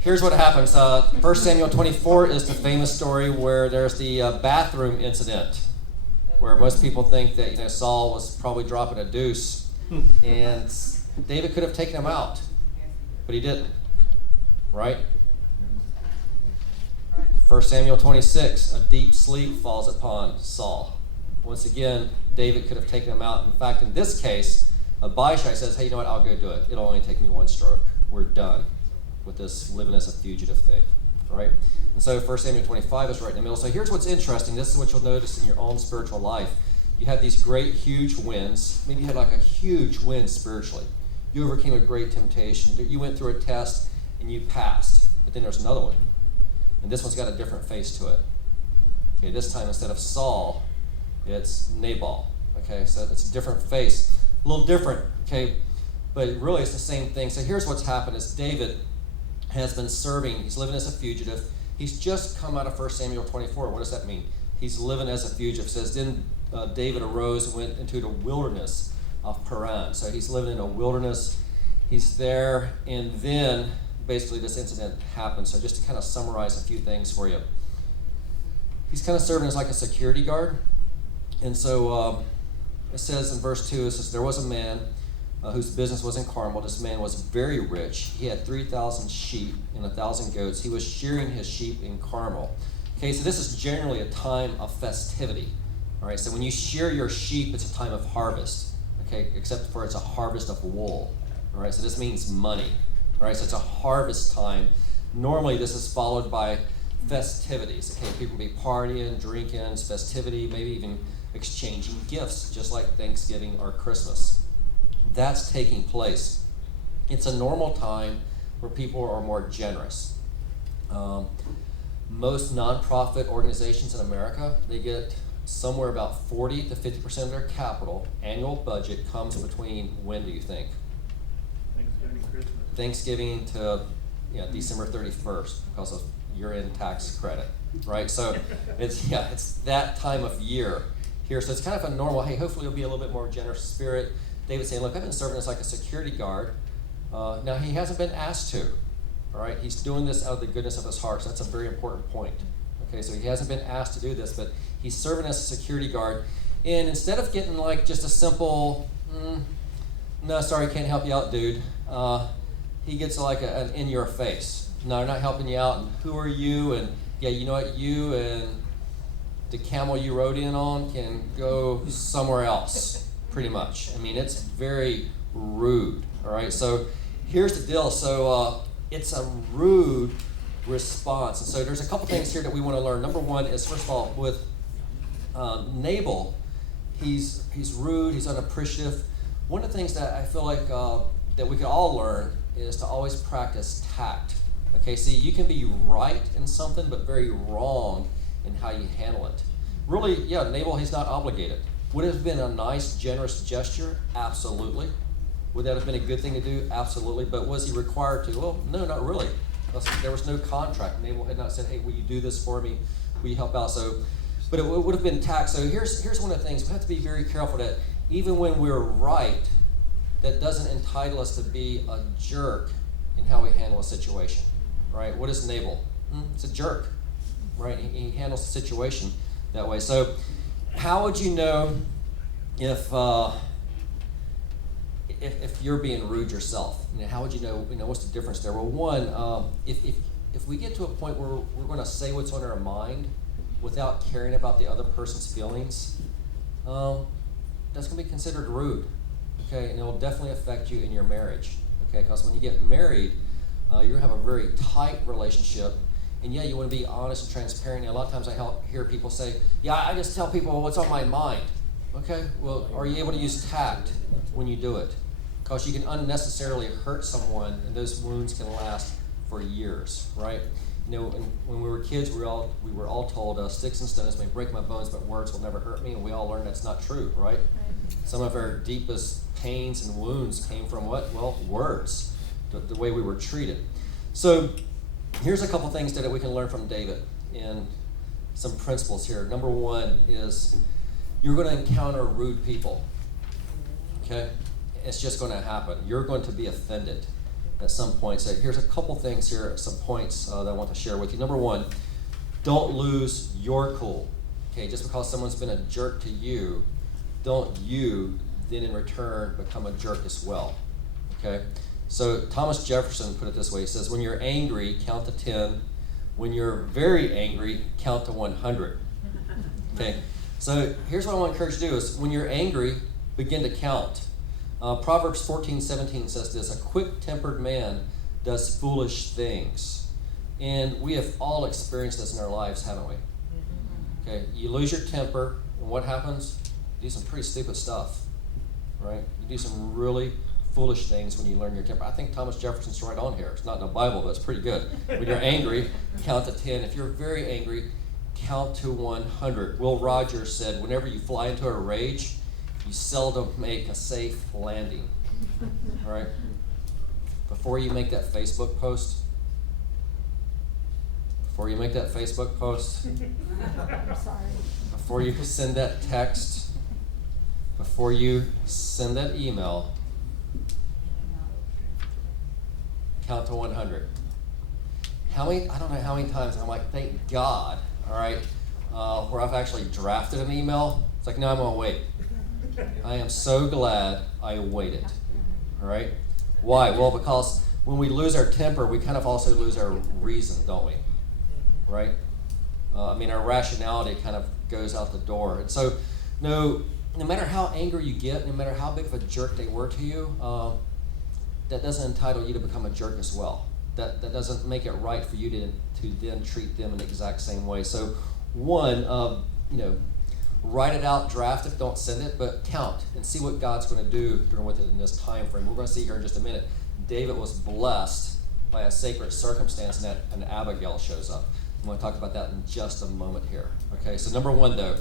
here's what happens. 1 Samuel 24 is the famous story where there's the bathroom incident, where most people think that Saul was probably dropping a deuce, and David could have taken him out, but he didn't. Right? 1 Samuel 26, a deep sleep falls upon Saul. Once again, David could have taken him out. In fact, in this case, Abishai says, hey, you know what, I'll go do it. It'll only take me one stroke. We're done with this living as a fugitive thing. Right? And so 1 Samuel 25 is right in the middle. So here's what's interesting. This is what you'll notice in your own spiritual life. You have these great, huge wins. Maybe you had like a huge win spiritually. You overcame a great temptation. You went through a test and you passed. But then there's another one. And this one's got a different face to it. Okay, this time instead of Saul, it's Nabal. Okay, so it's a different face. A little different, okay, but really it's the same thing. So here's what's happened is David has been serving. He's living as a fugitive. He's just come out of 1 Samuel 24. What does that mean? He's living as a fugitive. It says, then David arose and went into the wilderness of Paran. So he's living in a wilderness. He's there, and then basically this incident happened. So just to kind of summarize a few things for you. He's kind of serving as like a security guard. And so it says in verse 2, it says, there was a man whose business was in Carmel. This man was very rich. He had 3,000 sheep and 1,000 goats. He was shearing his sheep in Carmel. Okay, so this is generally a time of festivity. All right, so when you shear your sheep, it's a time of harvest. Okay, except for it's a harvest of wool. All right, so this means money. All right, so it's a harvest time. Normally, this is followed by festivities. Okay, people be partying, drinking, festivity, maybe even exchanging gifts, just like Thanksgiving or Christmas. That's taking place. It's a normal time where people are more generous. Most nonprofit organizations in America, they get somewhere about 40 to 50% of their capital annual budget comes between, when do you think? Thanksgiving to December 31st because of year-end tax credit, right? So it's that time of year here. So it's kind of a normal, hey, hopefully you'll be a little bit more generous spirit. David's saying, look, I've been serving as like a security guard. Now he hasn't been asked to, all right? He's doing this out of the goodness of his heart. So that's a very important point. Okay, so he hasn't been asked to do this, but he's serving as a security guard. And instead of getting like just a simple, no, sorry, can't help you out, dude. He gets like an in your face. No, not helping you out. And who are you? And yeah, you know what? You and the camel you rode in on can go somewhere else, pretty much. I mean, it's very rude. All right. So here's the deal. So it's a rude response. And so there's a couple things here that we want to learn. Number one is, first of all, with Nabal, he's rude. He's unappreciative. One of the things that I feel like that we could all learn is to always practice tact. Okay, see, you can be right in something, but very wrong in how you handle it. Really, yeah, Nabal, he's not obligated. Would it have been a nice, generous gesture? Absolutely. Would that have been a good thing to do? Absolutely. But was he required to? Well, no, not really. There was no contract. Nabal had not said, hey, will you do this for me? Will you help out? So, but it would have been tact. So here's one of the things. We have to be very careful that even when we're right, that doesn't entitle us to be a jerk in how we handle a situation, right? What is Nabal? It's a jerk, right? He handles the situation that way. So how would you know if you're being rude yourself? How would you know, what's the difference there? Well, one, if we get to a point where we're going to say what's on our mind without caring about the other person's feelings, that's going to be considered rude. Okay, and it will definitely affect you in your marriage. Okay, because when you get married, you're gonna have a very tight relationship, and yeah, you want to be honest and transparent. And a lot of times I hear people say, "Yeah, I just tell people what's on my mind." Okay, well, are you able to use tact when you do it? Because you can unnecessarily hurt someone, and those wounds can last for years, right? When we were kids, we were all told, "Sticks and stones may break my bones, but words will never hurt me," and we all learned that's not true, right? Some of our deepest pains and wounds came from what? Well, words, the way we were treated. So here's a couple things that we can learn from David and some principles here. Number one is you're going to encounter rude people. Okay? It's just going to happen. You're going to be offended. at some point. So here's a couple things here, some points that I want to share with you. Number one, don't lose your cool. Okay, just because someone's been a jerk to you, don't you then in return become a jerk as well. Okay, so Thomas Jefferson put it this way. He says, when you're angry, count to 10. When you're very angry, count to 100. Okay, so here's what I want to encourage you to do is when you're angry, begin to count. Proverbs 14:17 says this, a quick-tempered man does foolish things. And we have all experienced this in our lives, haven't we? Okay, you lose your temper, and what happens? You do some pretty stupid stuff, right? You do some really foolish things when you learn your temper. I think Thomas Jefferson's right on here. It's not in the Bible, but it's pretty good. When you're angry, count to 10. If you're very angry, count to 100. Will Rogers said, whenever you fly into a rage, you seldom make a safe landing. All right? Before you make that Facebook post, before you send that text, before you send that email, count to 100. I don't know how many times I'm like, thank God, all right, where I've actually drafted an email. It's like, no, I'm going to wait. I am so glad I waited, all right? Why? Well, because when we lose our temper, we kind of also lose our reason, don't we? Right? Our rationality kind of goes out the door. And so, no matter how angry you get, no matter how big of a jerk they were to you, that doesn't entitle you to become a jerk as well. That doesn't make it right for you to then treat them in the exact same way. So, one, write it out, draft it, don't send it, but count and see what God's going to do with it in this time frame. We're going to see here in just a minute. David was blessed by a sacred circumstance, and an Abigail shows up. I'm going to talk about that in just a moment here. Okay, so number one, though,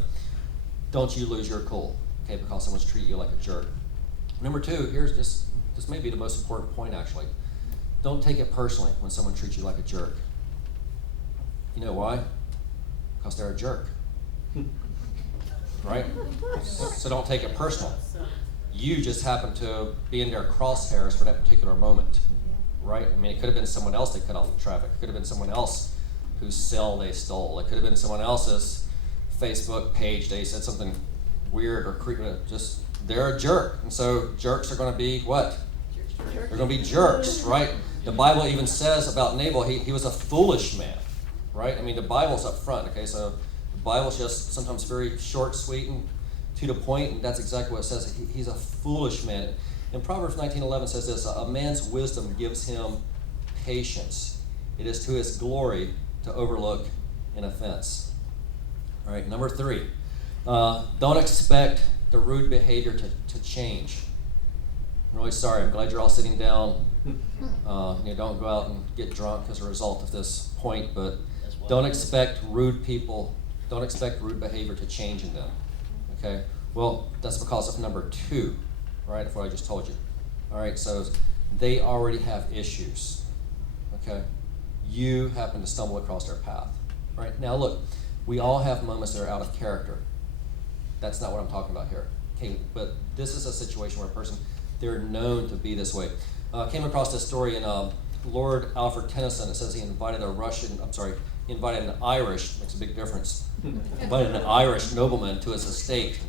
don't you lose your cool, okay, because someone's treating you like a jerk. Number two, here's this may be the most important point, actually. Don't take it personally when someone treats you like a jerk. You know why? Because they're a jerk. Right? So don't take it personal. You just happen to be in their crosshairs for that particular moment. Right? It could have been someone else they cut off the traffic. It could have been someone else whose cell they stole. It could have been someone else's Facebook page. They said something weird or creepy. Just, they're a jerk. And so jerks are going to be what? They're going to be jerks, right? The Bible even says about Nabal, he was a foolish man, right? The Bible's up front, okay? So the Bible's just sometimes very short, sweet, and to the point, and that's exactly what it says. He's a foolish man. And Proverbs 19:11 says this, a man's wisdom gives him patience. It is to his glory to overlook an offense. All right, number three, don't expect the rude behavior to change. I'm really sorry. I'm glad you're all sitting down. Don't go out and get drunk as a result of this point, but don't expect rude behavior to change in them. Okay? Well, that's because of number two, right, of what I just told you. All right, so they already have issues. Okay? You happen to stumble across their path. Right? Now, look, we all have moments that are out of character. That's not what I'm talking about here. Okay, but this is a situation where a person, they're known to be this way. Came across this story in Lord Alfred Tennyson. It says he invited an Irish, makes a big difference, invited an Irish nobleman to his estate.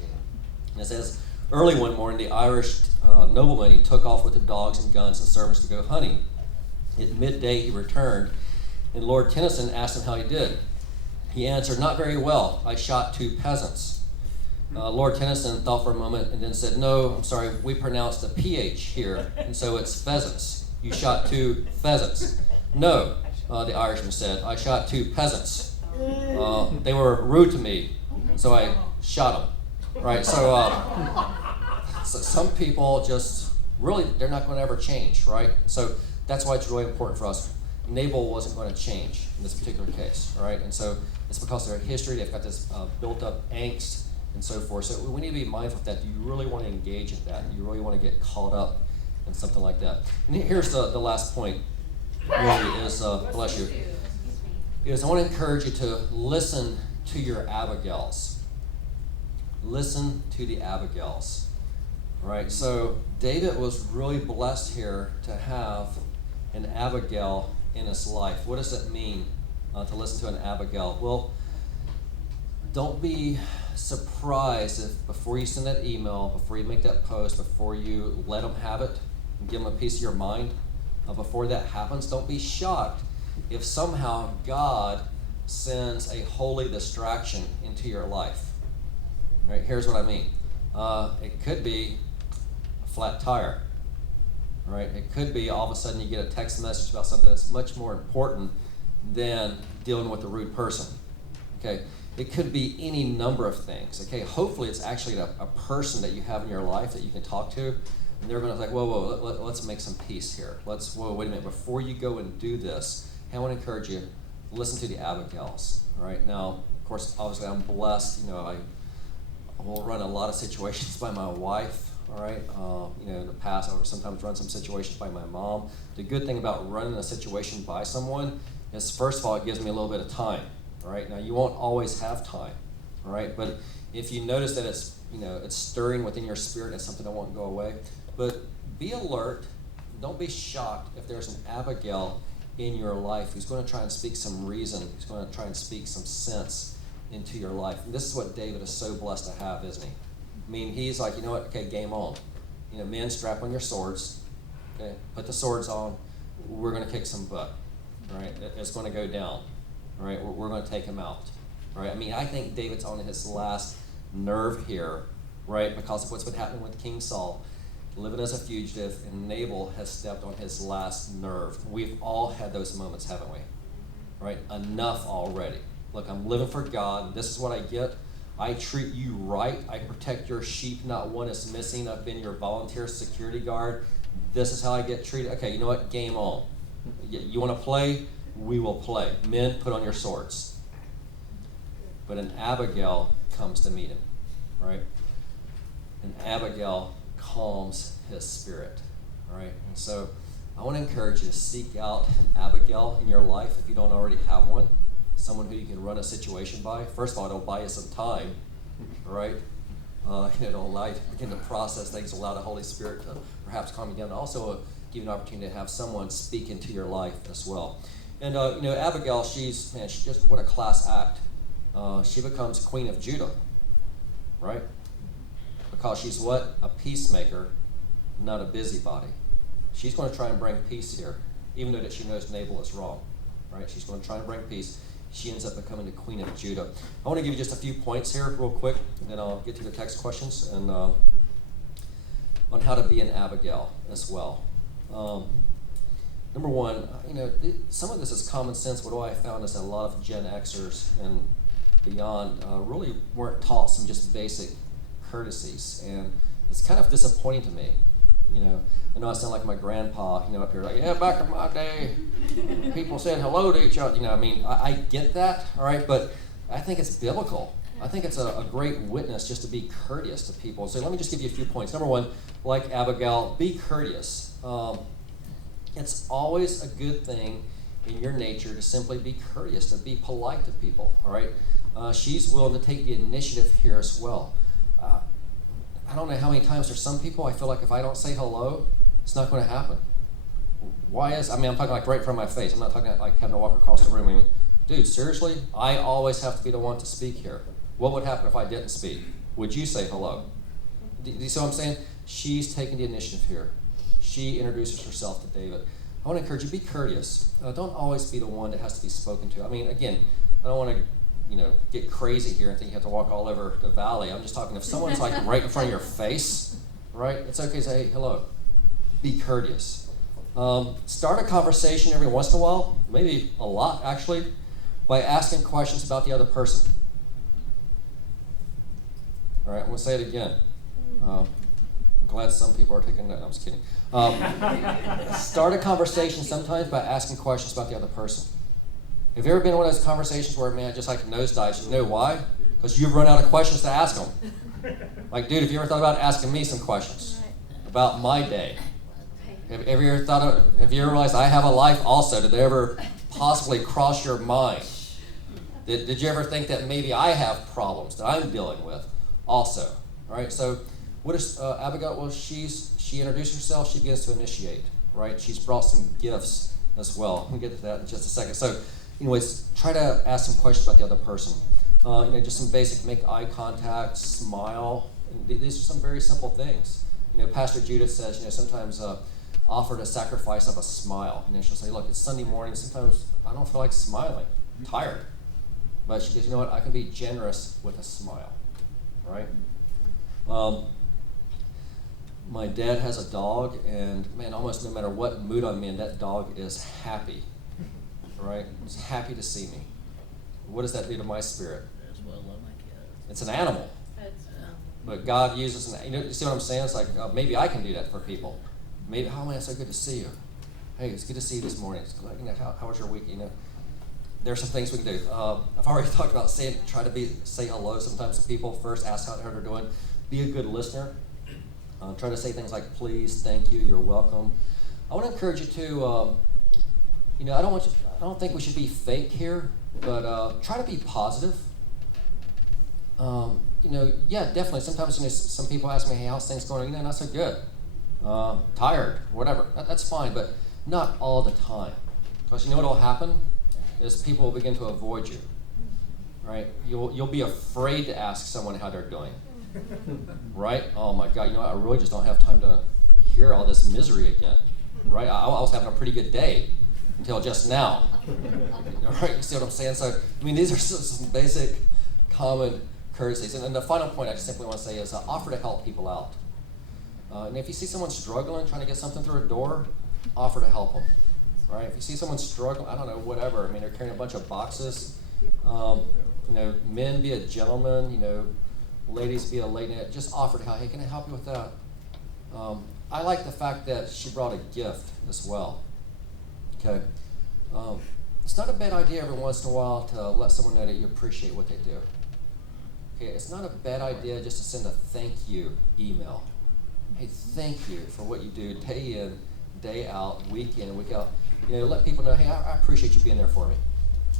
And it says, early one morning, the Irish nobleman, he took off with the dogs and guns and servants to go hunting. At midday, he returned, and Lord Tennyson asked him how he did. He answered, not very well. I shot 2 peasants. Lord Tennyson thought for a moment and then said, no, I'm sorry, we pronounce the PH here, and so it's pheasants. You shot 2 pheasants. No, the Irishman said, I shot 2 peasants. They were rude to me, so I shot them. Right, so some people just really, they're not going to ever change, right? So that's why it's really important for us. Nabal wasn't going to change in this particular case, right? And so it's because of their history, they've got this built up angst and so forth. So we need to be mindful of that. Do you really want to engage in that? Do you really want to get caught up in something like that? And here's the last point, really, is, bless you, is I want to encourage you to listen to your Abigails. Listen to the Abigails. Right? So David was really blessed here to have an Abigail in his life. What does it mean to listen to an Abigail? Well, don't be surprised if before you send that email, before you make that post, before you let them have it and give them a piece of your mind, before that happens, don't be shocked if somehow God sends a holy distraction into your life. All right, here's what I mean. It could be a flat tire. Right? It could be all of a sudden you get a text message about something that's much more important than dealing with a rude person. Okay? It could be any number of things. Okay? Hopefully it's actually a person that you have in your life that you can talk to, and they're going to think, whoa, let's make some peace here. Wait a minute. Before you go and do this, I want to encourage you, listen to the Abigails. All right? Now, of course, obviously I'm blessed. I will run a lot of situations by my wife. All right, in the past, I would sometimes run some situations by my mom. The good thing about running a situation by someone is, first of all, it gives me a little bit of time. All right, now you won't always have time. All right, but if you notice that it's stirring within your spirit and it's something that won't go away, but be alert. Don't be shocked if there's an Abigail in your life who's going to try and speak some reason, who's going to try and speak some sense into your life. And this is what David is so blessed to have, isn't he? I mean, he's like, you know what, okay, game on. Men, strap on your swords. Okay, put the swords on. We're going to kick some butt. Right? It's going to go down. Right? We're going to take him out. Right? I mean, I think David's on his last nerve here, right? Because of what's been happening with King Saul, living as a fugitive, and Nabal has stepped on his last nerve. We've all had those moments, haven't we? Right? Enough already. Look, I'm living for God. This is what I get. I treat you right. I protect your sheep. Not one is missing. I've been your volunteer security guard. This is how I get treated. Okay, you know what? Game on. You want to play? We will play. Men, put on your swords. But an Abigail comes to meet him, right? An Abigail calms his spirit, all right? And so I want to encourage you to seek out an Abigail in your life if you don't already have one. Someone who you can run a situation by. First of all, it'll buy you some time, right? It'll allow you to begin to process things, allow the Holy Spirit to perhaps calm you down. Also give you an opportunity to have someone speak into your life as well. And Abigail, she's just what a class act. She becomes Queen of Judah, right? Because she's what? A peacemaker, not a busybody. She's going to try and bring peace here, even though that she knows Nabal is wrong, right? She's going to try and bring peace. She ends up becoming the Queen of Judah. I want to give you just a few points here real quick, and then I'll get to the text questions and on how to be an Abigail as well. Number one, some of this is common sense, but what I found is that a lot of Gen Xers and beyond really weren't taught some just basic courtesies, and it's kind of disappointing to me. I know I sound like my grandpa, up here, like, yeah, back in my day, people said hello to each other. I get that, all right, but I think it's biblical. I think it's a great witness just to be courteous to people. So let me just give you a few points. Number one, like Abigail, be courteous. It's always a good thing in your nature to simply be courteous, to be polite to people, all right? She's willing to take the initiative here as well. I don't know how many times there's some people I feel like if I don't say hello, it's not going to happen. Why is, I'm talking like right in front of my face. I'm not talking like having to walk across the room. Dude, seriously? I always have to be the one to speak here. What would happen if I didn't speak? Would you say hello? Do you see what I'm saying? She's taking the initiative here. She introduces herself to David. I want to encourage you, be courteous. Don't always be the one that has to be spoken to. Again, I don't want to get crazy here and think you have to walk all over the valley. I'm just talking if someone's like right in front of your face, right? It's okay to say, hey, hello. Be courteous. Start a conversation every once in a while, maybe a lot actually, by asking questions about the other person. All right, I'm going to say it again. Glad some people are taking that. No, I'm just kidding. Start a conversation sometimes by asking questions about the other person. Have you ever been in one of those conversations where, man, just like nosedives? You know why? Because you've run out of questions to ask them. Like, dude, have you ever thought about asking me some questions about my day? Have you ever realized I have a life also? Did they ever possibly cross your mind? Did you ever think that maybe I have problems that I'm dealing with also? All right, so what is Abigail? Well, she introduced herself. She begins to initiate, right? She's brought some gifts as well. We'll get to that in just a second. So, anyways, try to ask some questions about the other person. Just some basic, make eye contact, smile. And these are some very simple things. Pastor Judith says, sometimes offer the sacrifice of a smile. She'll say, look, it's Sunday morning. Sometimes I don't feel like smiling. I'm tired. But she goes, you know what? I can be generous with a smile, right? My dad has a dog, and man, almost no matter what mood I'm in, that dog is happy, right? He's happy to see me. What does that do to my spirit? It's an animal. But God uses, you see what I'm saying? It's like, maybe I can do that for people. Maybe, oh man, it's so good to see you. Hey, it's good to see you this morning. It's like, how was your week? There's some things we can do. I've already talked about say hello sometimes to people. First, ask how they're doing. Be a good listener. Try to say things like please, thank you, you're welcome. I want to encourage you to, I don't think we should be fake here, but try to be positive. Yeah, definitely. Sometimes some people ask me, hey, how's things going? Not so good. Tired, whatever. That's fine, but not all the time. Because what will happen is people will begin to avoid you, right? You'll be afraid to ask someone how they're doing, right? Oh my God, I really just don't have time to hear all this misery again, right? I was having a pretty good day until just now, right? You see what I'm saying? So, these are some basic common courtesies. And then the final point I just simply want to say is offer to help people out. And if you see someone struggling, trying to get something through a door, offer to help them. Right? If you see someone struggling, I don't know, whatever. They're carrying a bunch of boxes. Men, be a gentleman. Ladies, be a lady. Just offer to help. Hey, can I help you with that? I like the fact that she brought a gift as well. Okay. It's not a bad idea every once in a while to let someone know that you appreciate what they do. Okay. It's not a bad idea just to send a thank you email. Hey, thank you for what you do day in, day out, week in and week out. Let people know, hey, I appreciate you being there for me.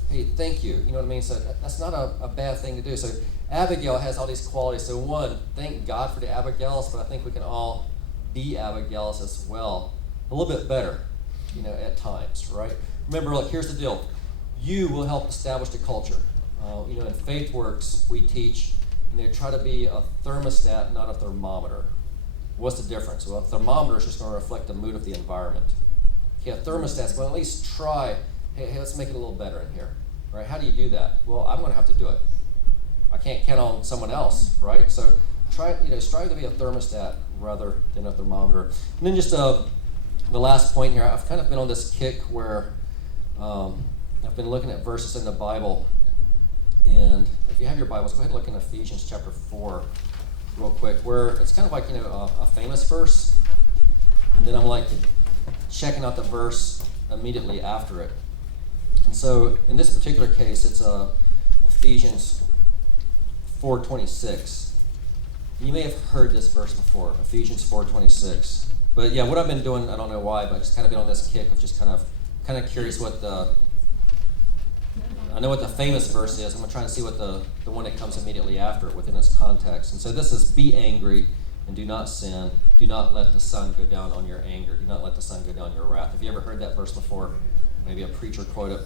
Hey, thank you. You know what I mean? So that's not a bad thing to do. So Abigail has all these qualities. So one, thank God for the Abigails, but I think we can all be Abigails as well. A little bit better, at times, right? Remember, look, here's the deal. You will help establish the culture. In FaithWorks, we teach, try to be a thermostat, not a thermometer. What's the difference? Well, a thermometer is just going to reflect the mood of the environment. Okay, a thermostat's going to at least try, hey, let's make it a little better in here. Right? How do you do that? Well, I'm going to have to do it. I can't count on someone else, right? So strive to be a thermostat rather than a thermometer. And then just the last point here, I've kind of been on this kick where I've been looking at verses in the Bible. And if you have your Bibles, go ahead and look in Ephesians chapter 4 real quick, where it's kind of like, a famous verse. And then I'm like checking out the verse immediately after it. And so in this particular case, it's Ephesians 4:26. You may have heard this verse before, Ephesians 4:26. But yeah, what I've been doing, I don't know why, but I've just kind of been on this kick of just kind of curious what I know what the famous verse is. I'm going to try and see what the one that comes immediately after it within its context. And so this is, be angry and do not sin. Do not let the sun go down on your anger. Do not let the sun go down on your wrath. Have you ever heard that verse before? Maybe a preacher quote it.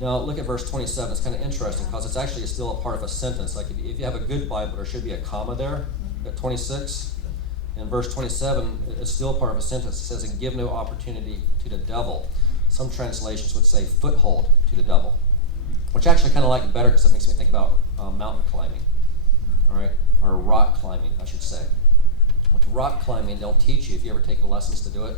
Now look at verse 27. It's kind of interesting because it's actually still a part of a sentence. Like if you have a good Bible, there should be a comma there at 26. In verse 27, it's still part of a sentence. It says, and give no opportunity to the devil. Some translations would say foothold to the devil, which I actually kind of like better because it makes me think about mountain climbing, all right, or rock climbing, I should say. With rock climbing, they'll teach you, if you ever take the lessons to do it,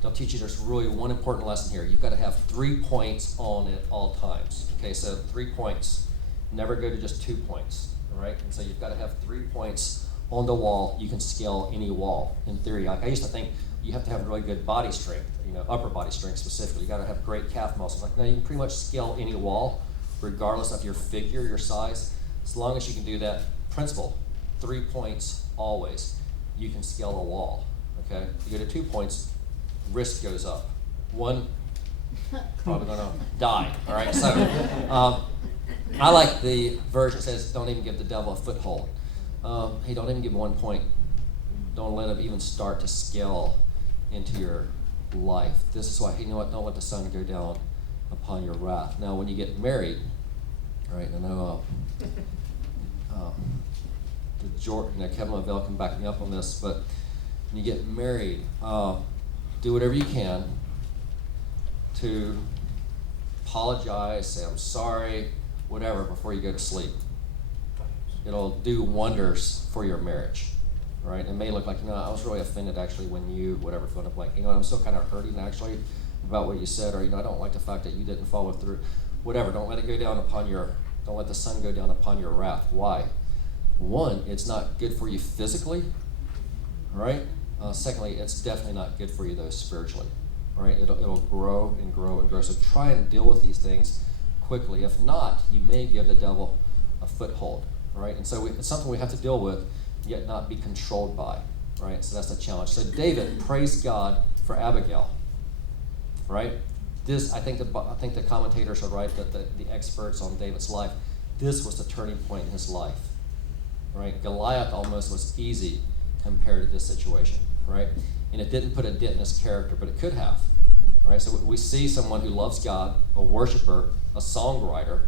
they'll teach you there's really one important lesson here. You've got to have 3 points on at all times. Okay, so 3 points. Never go to just 2 points, all right? And so you've got to have 3 points on the wall. You can scale any wall, in theory. Like I used to think you have to have really good body strength, upper body strength specifically. You got to have great calf muscles. Like, no, you can pretty much scale any wall, regardless of your figure, your size. As long as you can do that principle, 3 points always, you can scale a wall, okay? You go to 2 points, risk goes up. 1, probably gonna die, all right? So I like the version that says, don't even give the devil a foothold. Hey, don't even give him 1 point. Don't let him even start to scale into your life. This is why, you know what, don't let the sun go down upon your wrath. Now, when you get married, right, I know Kevin Lavelle can back me up on this, but when you get married, do whatever you can to apologize, say I'm sorry, whatever, before you go to sleep. It'll do wonders for your marriage, right? It may look like, I was really offended actually when you, whatever, fill in the blank. I'm still kind of hurting actually about what you said, or, I don't like the fact that you didn't follow through. Whatever, don't let the sun go down upon your wrath. Why? One, it's not good for you physically, right? Secondly, it's definitely not good for you though spiritually, right? It'll grow and grow and grow. So try and deal with these things quickly. If not, you may give the devil a foothold, right? And so it's something we have to deal with, yet not be controlled by, right? So that's the challenge. So David praised God for Abigail, right? I think the commentators are right, that the experts on David's life, this was the turning point in his life, right? Goliath almost was easy compared to this situation, right? And it didn't put a dent in his character, but it could have, right? So we see someone who loves God, a worshiper, a songwriter,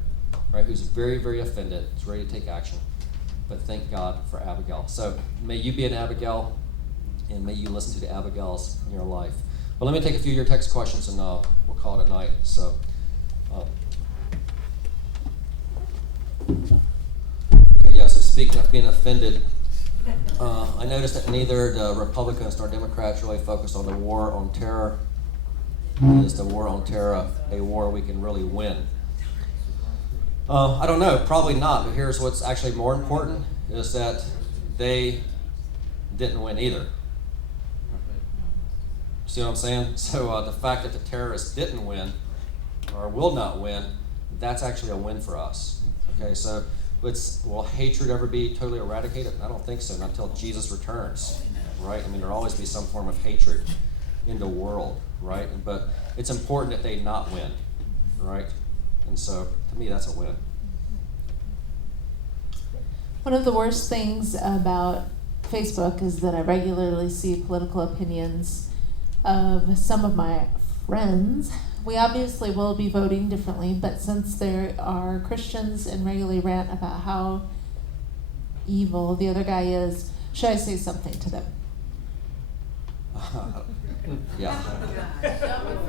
right, who's very, very offended, is ready to take action. But thank God for Abigail. So may you be an Abigail, and may you listen to the Abigails in your life. But let me take a few of your text questions, and we'll call it a night. So, so speaking of being offended, I noticed that neither the Republicans nor Democrats really focused on the war on terror. Is the war on terror a war we can really win? I don't know, probably not, but here's what's actually more important, is that they didn't win either. See what I'm saying? So the fact that the terrorists didn't win, or will not win, that's actually a win for us. Okay, so will hatred ever be totally eradicated? I don't think so, not until Jesus returns, right? There'll always be some form of hatred in the world, right? But it's important that they not win, right? And so, to me, that's a win. One of the worst things about Facebook is that I regularly see political opinions of some of my friends. We obviously will be voting differently, but since there are Christians and regularly rant about how evil the other guy is, should I say something to them? Yeah.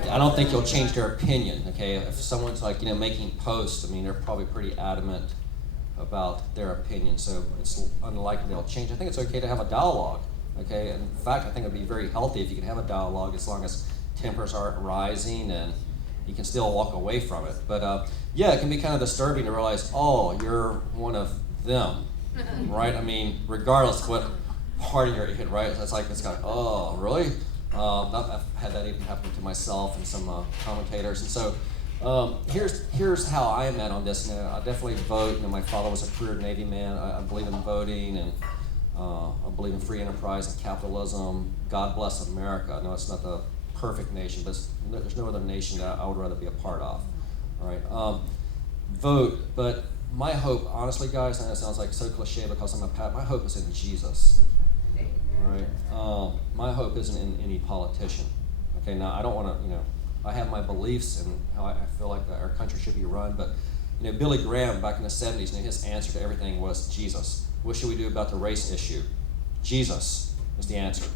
I don't think you'll change their opinion, okay? If someone's making posts, they're probably pretty adamant about their opinion, so it's unlikely they'll change. I think it's okay to have a dialogue, okay? In fact, I think it'd be very healthy if you can have a dialogue as long as tempers aren't rising and you can still walk away from it. But it can be kind of disturbing to realize, you're one of them, right? Regardless of what party you're in, right? It's kind of, really? I've had that even happen to myself and some commentators. And so here's how I am at on this. I definitely vote. My father was a career Navy man. I believe in voting, and I believe in free enterprise and capitalism. God bless America. I know it's not the perfect nation, but there's no other nation that I would rather be a part of. All right, vote. But my hope, honestly, guys, I know it sounds like so cliche because I'm a Pat. My hope is in Jesus. Right? My hope isn't in any politician. Okay, now I don't want to, I have my beliefs and how I feel like our country should be run, but, Billy Graham back in the 70s, his answer to everything was Jesus. What should we do about the race issue? Jesus is the answer.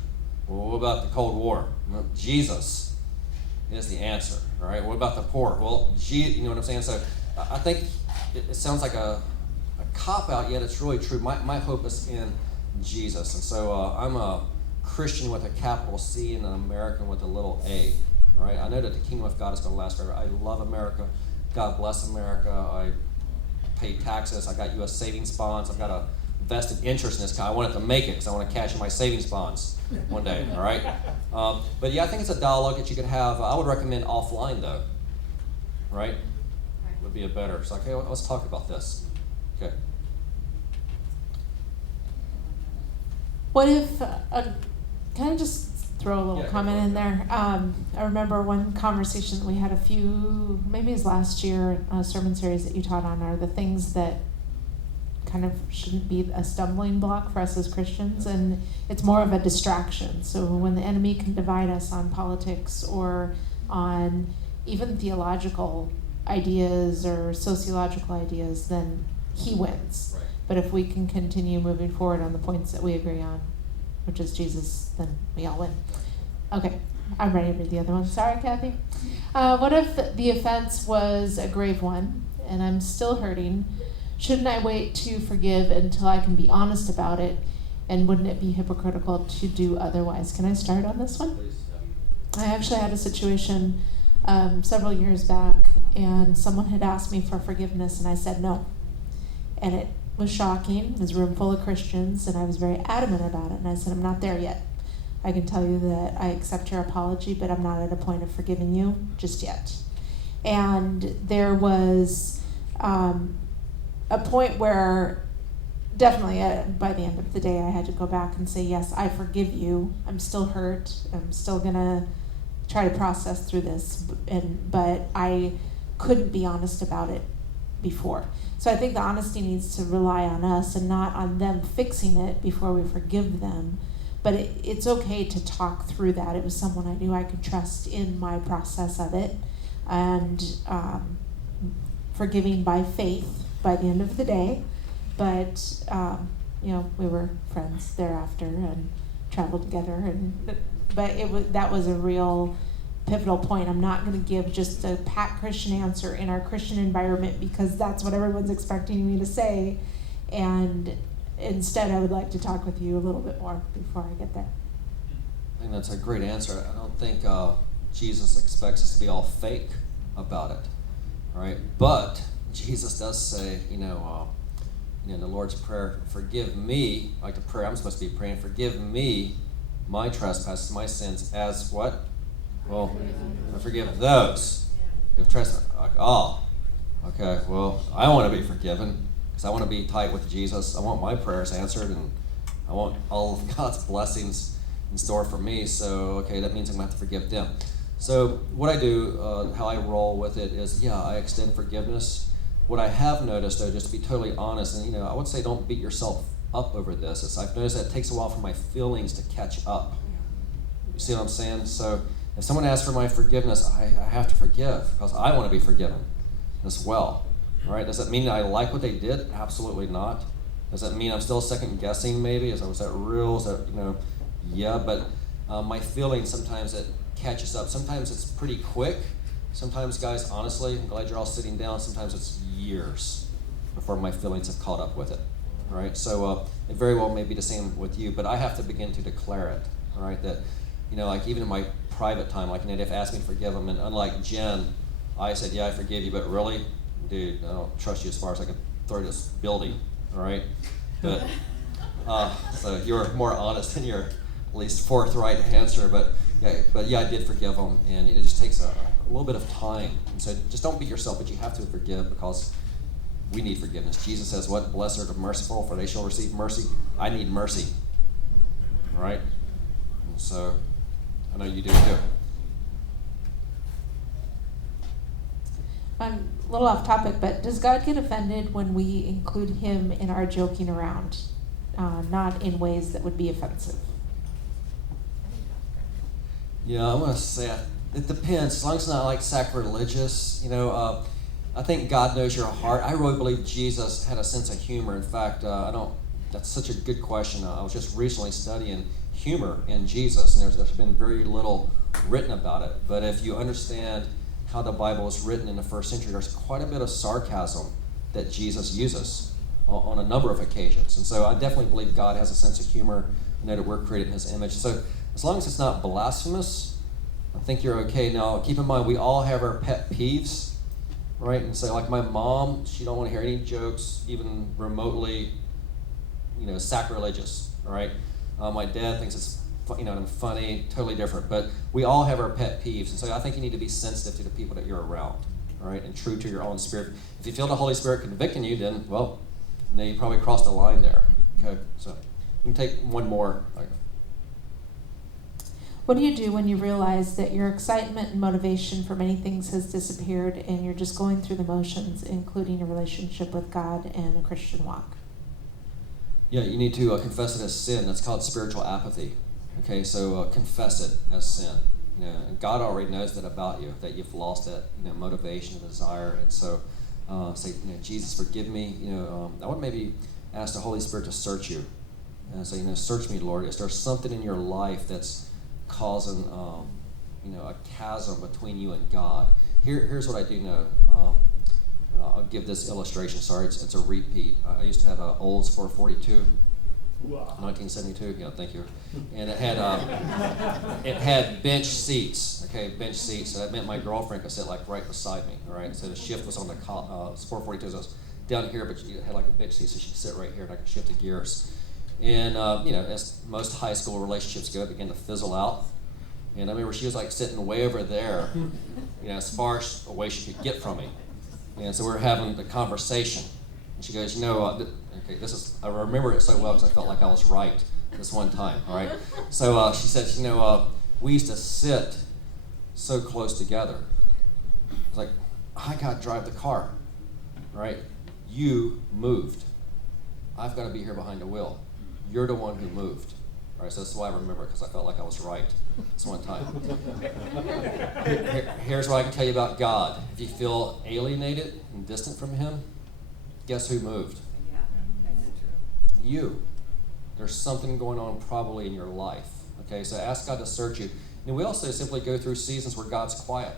Well, what about the Cold War? Well, Jesus is the answer, all right? What about the poor? Well, you know what I'm saying? So I think it sounds like a cop-out, yet it's really true. My hope is in Jesus. And so I'm a Christian with a capital C and an American with a little a. All right? I know that the kingdom of God is going to last forever. I love America. God bless America. I pay taxes. I got U.S. savings bonds. I've got a vested interest in this. I wanted to make it because I want to cash in my savings bonds one day. All right? But I think it's a dialogue that you could have. I would recommend offline, though. Right? Would be a better. It's like, hey, let's talk about this. Okay. What if, can I just throw a little comment in there? I remember one conversation that we had maybe it was last year, a sermon series that you taught on, are the things that kind of shouldn't be a stumbling block for us as Christians, and it's more of a distraction. So when the enemy can divide us on politics or on even theological ideas or sociological ideas, then he wins. Right. But if we can continue moving forward on the points that we agree on, which is Jesus, then we all win. Okay, I'm ready to read the other one. Sorry, Kathy. What if the offense was a grave one and I'm still hurting? Shouldn't I wait to forgive until I can be honest about it? And wouldn't it be hypocritical to do otherwise? Can I start on this one? Please, I actually had a situation several years back, and someone had asked me for forgiveness, and I said no. And it was shocking. It was a room full of Christians, and I was very adamant about it. And I said, I'm not there yet. I can tell you that I accept your apology, but I'm not at a point of forgiving you just yet. And there was a point where definitely by the end of the day I had to go back and say, yes, I forgive you. I'm still hurt. I'm still going to try to process through this. But I couldn't be honest about it before. So I think the honesty needs to rely on us and not on them fixing it before we forgive them. But it's okay to talk through that. It was someone I knew I could trust in my process of it. And forgiving by faith by the end of the day. But, we were friends thereafter and traveled together. But that was a real pivotal point. I'm not going to give just a pat Christian answer in our Christian environment because that's what everyone's expecting me to say. And instead, I would like to talk with you a little bit more before I get there. I think that's a great answer. I don't think Jesus expects us to be all fake about it, right? But Jesus does say, in the Lord's Prayer, forgive me, like the prayer I'm supposed to be praying, forgive me my trespasses, my sins, as what? Well, I forgive those who have trespassed. Like, okay, well, I want to be forgiven because I want to be tight with Jesus. I want my prayers answered, and I want all of God's blessings in store for me. So, okay, that means I'm going to have to forgive them. So what I do, how I roll with it is, I extend forgiveness. What I have noticed, though, just to be totally honest, and I would say don't beat yourself up over this. I've noticed that it takes a while for my feelings to catch up. You see what I'm saying? So if someone asks for my forgiveness, I have to forgive because I want to be forgiven as well. All right? Does that mean that I like what they did? Absolutely not. Does that mean I'm still second guessing maybe? Was that real? Is that, yeah, but my feelings sometimes it catches up. Sometimes it's pretty quick. Sometimes, guys, honestly, I'm glad you're all sitting down. Sometimes it's years before my feelings have caught up with it. All right? So it very well may be the same with you, but I have to begin to declare it. All right? That, like even in my private time, like if asked me to forgive them, and unlike Jen, I said, I forgive you, but really, dude, I don't trust you as far as I can throw this building. All right? But so you're more honest in your at least forthright answer, but I did forgive them, and it just takes a little bit of time. And so just don't beat yourself, but you have to forgive because we need forgiveness. Jesus says, what? Blessed are the merciful, for they shall receive mercy. I need mercy. All right? And so I know you do too. I'm a little off topic, but does God get offended when we include him in our joking around, not in ways that would be offensive? I'm going to say it depends. As long as it's not like sacrilegious, I think God knows your heart. I really believe Jesus had a sense of humor. In fact, that's such a good question. I was just recently studying humor in Jesus, and there's been very little written about it. But if you understand how the Bible was written in the first century, there's quite a bit of sarcasm that Jesus uses on a number of occasions. And so I definitely believe God has a sense of humor, and that we're created in his image. So as long as it's not blasphemous, I think you're okay. Now, keep in mind, we all have our pet peeves, right? And so like my mom, she don't want to hear any jokes, even remotely, sacrilegious, all right? My dad thinks it's funny, totally different. But we all have our pet peeves. And so I think you need to be sensitive to the people that you're around, all right? And true to your own spirit. If you feel the Holy Spirit convicting you, then, you probably crossed a line there, okay? So we can take one more. What do you do when you realize that your excitement and motivation for many things has disappeared and you're just going through the motions, including a relationship with God and a Christian walk? you need to confess it as sin. That's called spiritual apathy. Okay, so confess it as sin. And God already knows that about you, that you've lost that motivation and desire. And so say, Jesus, forgive me. I want to maybe ask the Holy Spirit to search you and say, search me, Lord. Is there something in your life that's causing a chasm between you and God? Here's what I do know. I'll give this illustration. Sorry, it's a repeat. I used to have an Olds 442. Wow. 1972. Yeah, thank you. And it had bench seats. Okay, bench seats. So that meant my girlfriend could sit like right beside me. All right. So the shift was on the 442. So I was down here, but you had like a bench seat, so she could sit right here, and I could shift the gears. And as most high school relationships go, it began to fizzle out. And I remember she was like sitting way over there, as far away she could get from me. And so we were having the conversation. And she goes, I remember it so well because I felt like I was right this one time, all right? So she said, we used to sit so close together. I was like, I got to drive the car, right? You moved. I've got to be here behind the wheel. You're the one who moved. All right, so that's why I remember it, because I felt like I was right this one time. Here's what I can tell you about God. If you feel alienated and distant from Him, guess who moved? You. There's something going on probably in your life. Okay, so ask God to search you. And we also simply go through seasons where God's quiet.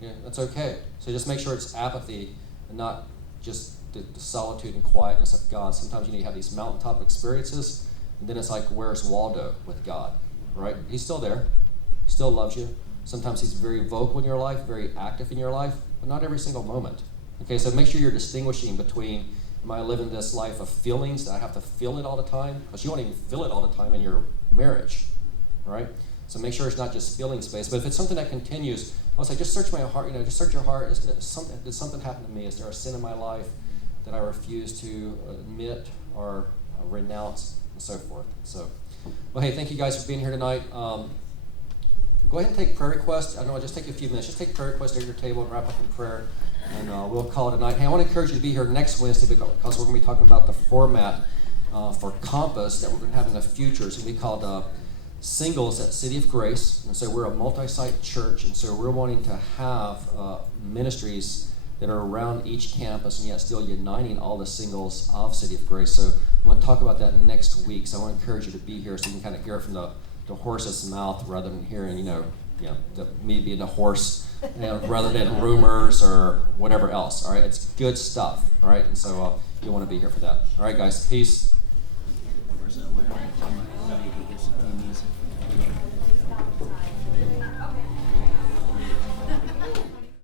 That's okay. So just make sure it's apathy and not just the solitude and quietness of God. Sometimes you need to have these mountaintop experiences, and then it's like, where's Waldo with God, right? He's still there. He still loves you. Sometimes He's very vocal in your life, very active in your life, but not every single moment. Okay, so make sure you're distinguishing between, am I living this life of feelings that I have to feel it all the time? Because you won't even feel it all the time in your marriage, right? So make sure it's not just feeling space. But if it's something that continues, I'll say, just search my heart. Just search your heart. Did something happen to me? Is there a sin in my life that I refuse to admit or renounce, and so forth? So, well, hey, thank you guys for being here tonight. Go ahead and take prayer requests. I know I'll just take a few minutes. Just take prayer requests at your table and wrap up in prayer, and we'll call it a night. Hey, I want to encourage you to be here next Wednesday because we're going to be talking about the format for Compass that we're going to have in the future. It's going to be called Singles at City of Grace. And so we're a multi-site church, and so we're wanting to have ministries that are around each campus and yet still uniting all the singles of City of Grace. So I'm going to talk about that next week. So I want to encourage you to be here so you can kind of hear it from the horse's mouth rather than hearing, me being the horse, rather than rumors or whatever else. All right, it's good stuff. All right, and so you want to be here for that. All right, guys, peace.